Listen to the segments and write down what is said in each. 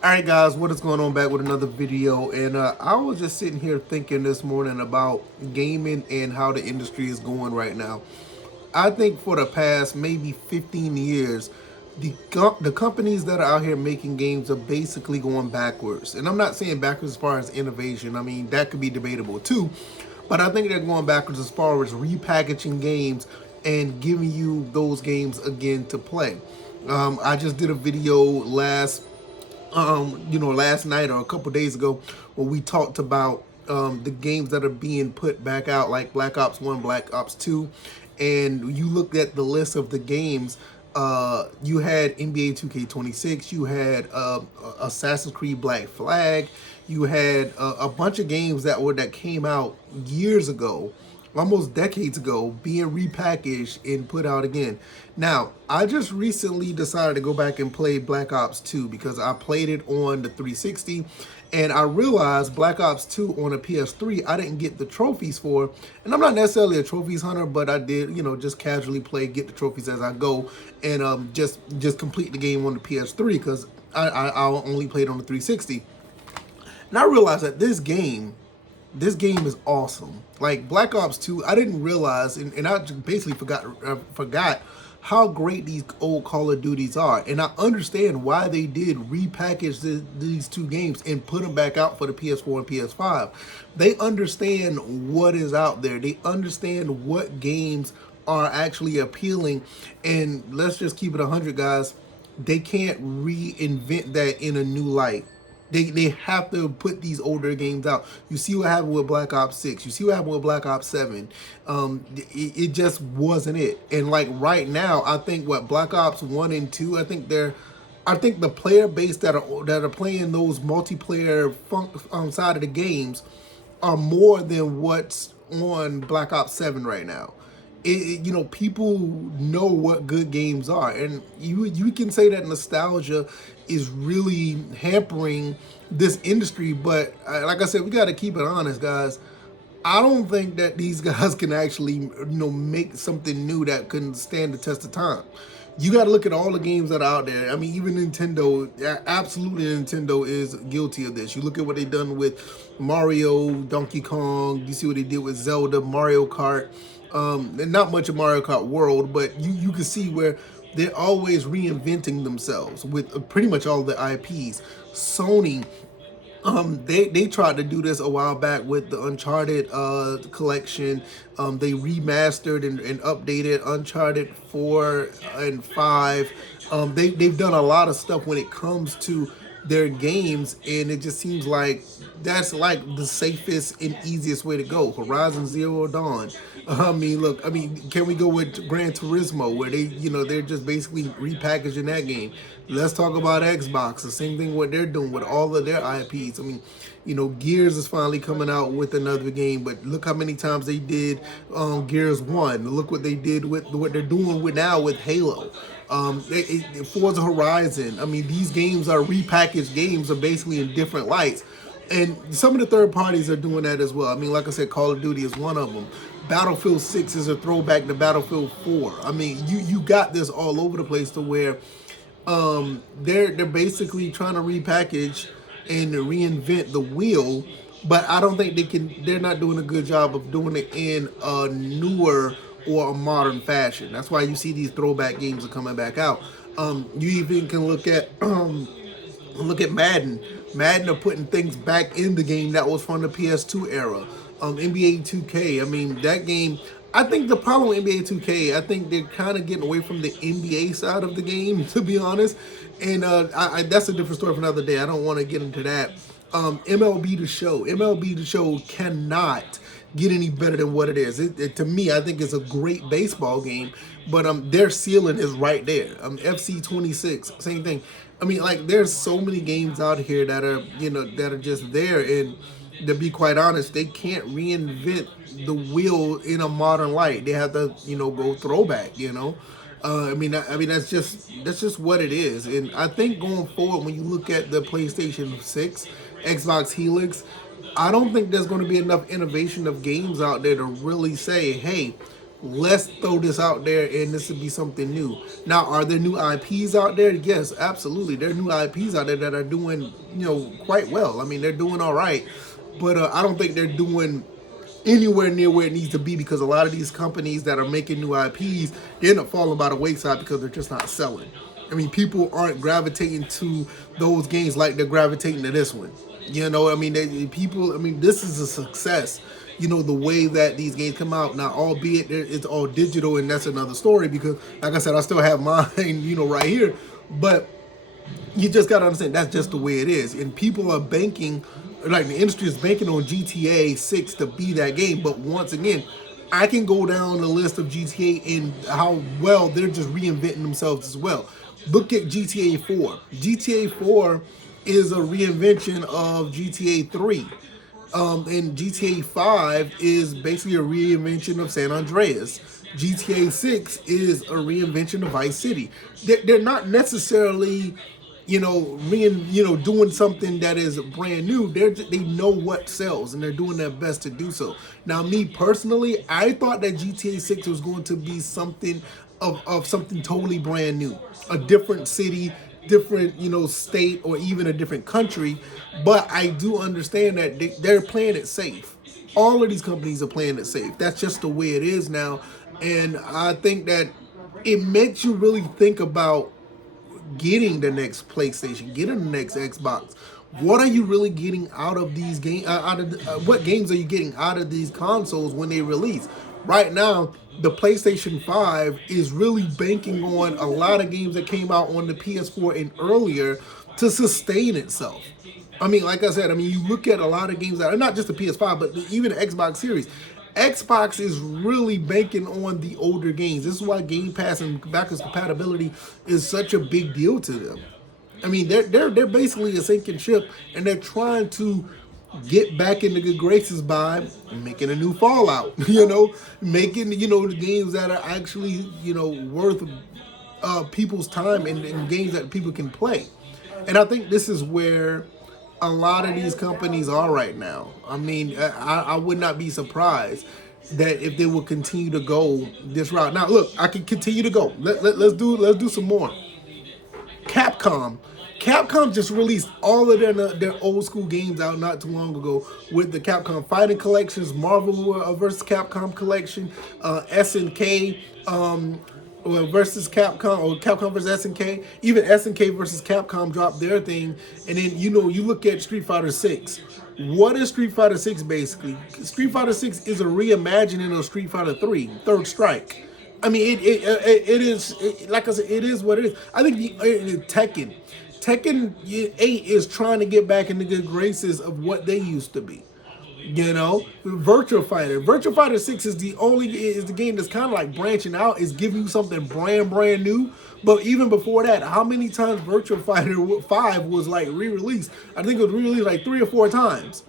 Alright guys, what is going on? Back with another video, and I was just sitting here thinking this morning about gaming and how the industry is going right now. I think for the past maybe 15 years, the companies that are out here making games are basically going backwards. And I'm not saying backwards as far as innovation. I mean, that could be debatable too. But I think they're going backwards as far as repackaging games and giving you those games again to play. I just did a video last night or a couple days ago where we talked about the games that are being put back out, like Black Ops 1, Black Ops 2, and you look at the list of the games. You had NBA 2K26, you had Assassin's Creed Black Flag, you had a bunch of games that came out years ago, almost decades ago, being repackaged and put out again. Now, I just recently decided to go back and play Black Ops 2 because I played it on the 360 and I realized Black Ops 2 on a PS3 I didn't get the trophies for. And I'm not necessarily a trophies hunter, but I did, just casually play, get the trophies as I go, and just complete the game on the PS3 because I only played on the 360. And I realized that this game is awesome. Like Black Ops 2, I didn't realize, and I basically forgot how great these old Call of Duties are. And I understand why they did repackage these two games and put them back out for the PS4 and PS5. They understand what is out there. They understand what games are actually appealing. And let's just keep it 100, guys. They can't reinvent that in a new light. They have to put these older games out. You see what happened with Black Ops 6. You see what happened with Black Ops 7. It just wasn't it. And like right now, I think what Black Ops 1 and 2, I think the player base that are playing those multiplayer side of the games are more than what's on Black Ops 7 right now. People know what good games are, and you can say that nostalgia is really hampering this industry. But like I said, we got to keep it honest, guys. I don't think that these guys can actually make something new that can stand the test of time. You got to look at all the games that are out there. I mean, even Nintendo, absolutely Nintendo is guilty of this. You look at what they've done with Mario, Donkey Kong. You see what they did with Zelda, Mario Kart. And not much of Mario Kart World, but you can see where they're always reinventing themselves with pretty much all the IPs. Sony, they tried to do this a while back with the Uncharted collection. They remastered and updated Uncharted 4 and 5. They've done a lot of stuff when it comes to their games, and it just seems like that's like the safest and easiest way to go. Horizon Zero Dawn. Can we go with Gran Turismo, where they're just basically repackaging that game? Let's talk about Xbox. The same thing what they're doing with all of their IPs. Gears is finally coming out with another game, but look how many times they did Gears 1. Look what they did with what they're doing now with Halo. Forza Horizon. These games are repackaged games, are basically in different lights. And some of the third parties are doing that as well. Like I said, Call of Duty is one of them. Battlefield 6 is a throwback to Battlefield 4. You got this all over the place to where they're basically trying to repackage and reinvent the wheel, but I don't think they're not doing a good job of doing it in a newer or a modern fashion. That's why you see these throwback games are coming back out. You even can look at Madden. Madden are putting things back in the game that was from the PS2 era. NBA 2K. That game. I think the problem with NBA 2K, I think they're kind of getting away from the NBA side of the game, to be honest. And that's a different story for another day. I don't want to get into that. MLB The Show cannot get any better than what it is. To me, I think it's a great baseball game, but their ceiling is right there. FC 26, same thing. There's so many games out here that are just there, and to be quite honest, they can't reinvent the wheel in a modern light. They have to, go throwback. That's just what it is. And I think going forward, when you look at the PlayStation 6, Xbox Helix, I don't think there's going to be enough innovation of games out there to really say, hey, let's throw this out there and this would be something new. Now, are there new IPs out there? Yes, absolutely. There are new IPs out there that are doing, quite well. I mean, they're doing all right, but I don't think they're doing anywhere near where it needs to be, because a lot of these companies that are making new IPs, they end up falling by the wayside because they're just not selling. I mean, people aren't gravitating to those games like they're gravitating to this one. I mean, this is a success. The way that these games come out now, albeit it's all digital, and that's another story because, like I said, I still have mine, right here. But you just got to understand that's just the way it is, and people are banking, like the industry is banking on GTA 6 to be that game. But once again, I can go down the list of GTA and how well they're just reinventing themselves as well. Look at GTA 4. GTA 4 is a reinvention of GTA 3. And GTA 5 is basically a reinvention of San Andreas. GTA 6 is a reinvention of Vice City. They're not necessarily, doing something that is brand new. They know what sells, and they're doing their best to do so. Now, me personally, I thought that GTA 6 was going to be something of something totally brand new, a different city, different state, or even a different country. But I do understand that they're playing it safe. All of these companies are playing it safe. That's just the way it is now, and I think that it makes you really think about getting the next PlayStation, getting the next Xbox. What are you really getting out of these games? What games are you getting out of these consoles when they release? Right now, the PlayStation 5 is really banking on a lot of games that came out on the PS4 and earlier to sustain itself. I mean, like I said, you look at a lot of games that are not just the PS5, but even the Xbox Series. Xbox is really banking on the older games. This is why Game Pass and backwards compatibility is such a big deal to them. I mean, they're basically a sinking ship, and they're trying to get back in the good graces by making a new Fallout. Making the games that are actually worth people's time, and games that people can play. And I think this is where a lot of these companies are right now. I mean, I would not be surprised that if they will continue to go this route. Now, look, I can continue to go. Let's do some more. Capcom just released all of their old school games out not too long ago with the Capcom Fighting Collections, Marvel vs. Capcom Collection, SNK versus Capcom, or Capcom versus SNK. Even SNK versus Capcom dropped their thing, and then you look at Street Fighter 6. What is Street Fighter 6 basically? Street Fighter 6 is a reimagining of Street Fighter 3, Third Strike. I mean, it is, like I said, it is what it is. I think Tekken 8 is trying to get back in the good graces of what they used to be. Virtua Fighter 6 is the game that's kind of like branching out, is giving you something brand new. But even before that, how many times Virtua Fighter 5 was like re-released? I think it was re-released like 3 or 4 times.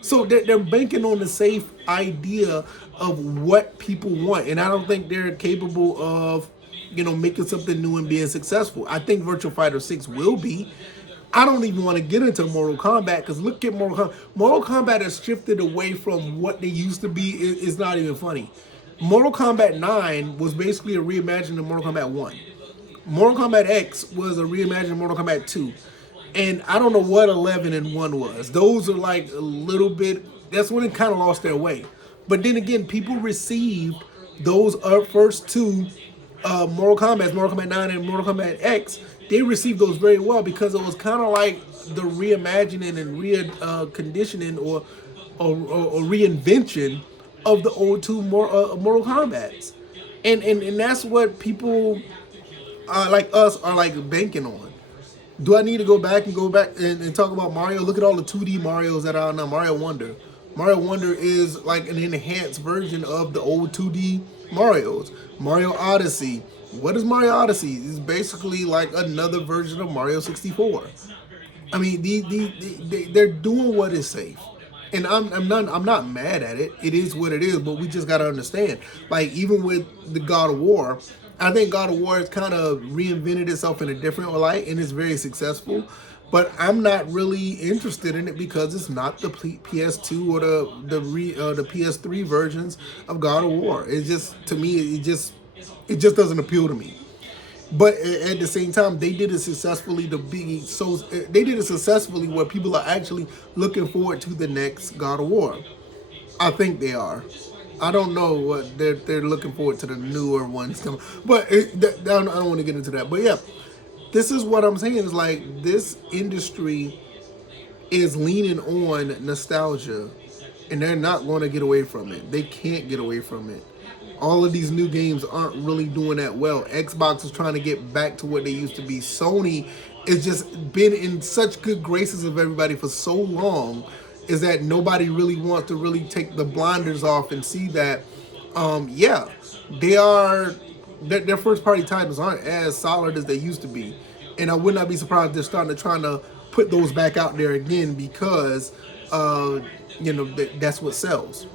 So they're banking on the safe idea of what people want, and I don't think they're capable of making something new and being successful. I think Virtua Fighter 6 will be. I don't even want to get into Mortal Kombat, because look at Mortal Kombat. Mortal Kombat has shifted away from what they used to be. It's not even funny. Mortal Kombat 9 was basically a reimagining of Mortal Kombat 1. Mortal Kombat X was a reimagining of Mortal Kombat 2. And I don't know what 11 and 1 was. Those are like a little bit, that's when it kind of lost their way. But then again, people received those first two Mortal Kombat 9 and Mortal Kombat X, they received those very well, because it was kind of like the reimagining and reconditioning or reinvention of the old two Mortal Kombats. And that's what people like us are like banking on. Do I need to go back and talk about Mario? Look at all the 2D Marios that are out now. Mario Wonder. Mario Wonder is like an enhanced version of the old 2D Marios. Mario Odyssey. What is Mario Odyssey? It's basically like another version of Mario 64. I mean, they're doing what is safe. And I'm not mad at it. It is what it is, but we just gotta understand. Like, even with the God of War, I think God of War has kind of reinvented itself in a different light, and it's very successful. But I'm not really interested in it because it's not the PS2 or the PS3 versions of God of War. It just, to me, it just doesn't appeal to me. But at the same time, they did it successfully to be so. They did it successfully where people are actually looking forward to the next God of War. I think they are. I don't know what they're looking forward to the newer ones coming, but I don't want to get into that. But yeah, this is what I'm saying. Is like this industry is leaning on nostalgia, and they're not going to get away from it. They can't get away from it. All of these new games aren't really doing that well. Xbox is trying to get back to what they used to be. Sony has just been in such good graces of everybody for so long, is that nobody really wants to really take the blinders off and see that, yeah, they are, their first party titles aren't as solid as they used to be. And I would not be surprised if they're starting to trying to put those back out there again because, that's what sells.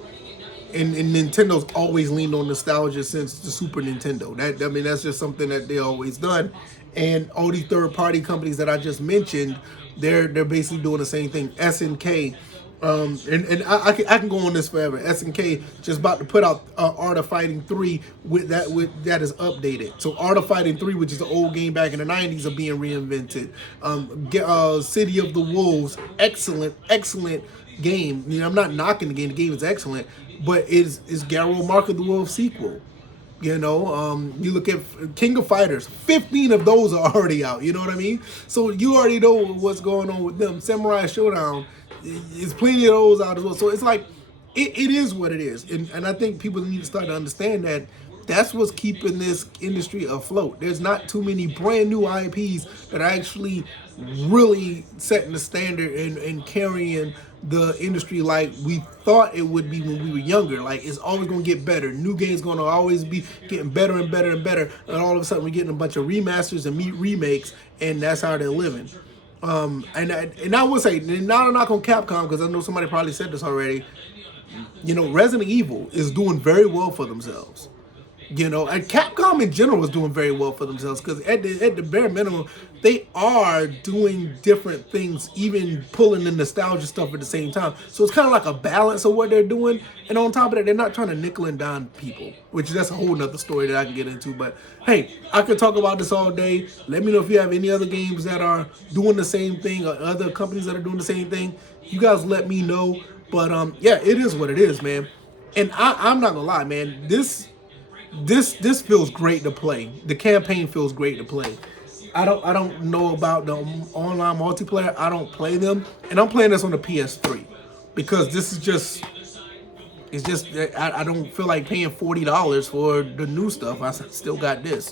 And Nintendo's always leaned on nostalgia since the Super Nintendo. That's just something that they always done. And all these third party companies that I just mentioned, they're basically doing the same thing. SNK, and I can go on this forever. SNK just about to put out Art of Fighting 3 with that is updated. So Art of Fighting 3, which is an old game back in the 90s, are being reinvented. City of the Wolves, excellent game. I'm not knocking the game. The game is excellent, but is Garou Mark of the Wolf sequel. You look at King of Fighters, 15 of those are already out. You know what I mean? So you already know what's going on with them. Samurai Showdown, is plenty of those out as well. So it's like, it is what it is. And I think people need to start to understand that that's what's keeping this industry afloat. There's not too many brand new IPs that are actually really setting the standard and carrying the industry like we thought it would be when we were younger. Like, it's always going to get better. New games going to always be getting better and better and better. And all of a sudden we're getting a bunch of remasters and remakes, and that's how they're living. And I would say, not a knock on Capcom, because I know somebody probably said this already. Resident Evil is doing very well for themselves. And Capcom in general is doing very well for themselves, because at the bare minimum, they are doing different things, even pulling the nostalgia stuff at the same time. So it's kind of like a balance of what they're doing. And on top of that, they're not trying to nickel and dime people, which that's a whole nother story that I can get into. But hey, I could talk about this all day. Let me know if you have any other games that are doing the same thing, or other companies that are doing the same thing. You guys let me know. But yeah, it is what it is, man. And I'm not gonna lie, man. This feels great to play. The campaign feels great to play. I don't know about the online multiplayer. I don't play them, and I'm playing this on the PS3 because this is just, I don't feel like paying $40 for the new stuff. I still got this,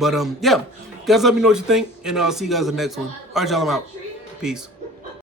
but yeah, guys, let me know what you think, and I'll see you guys in the next one. All right, y'all, I'm out. Peace.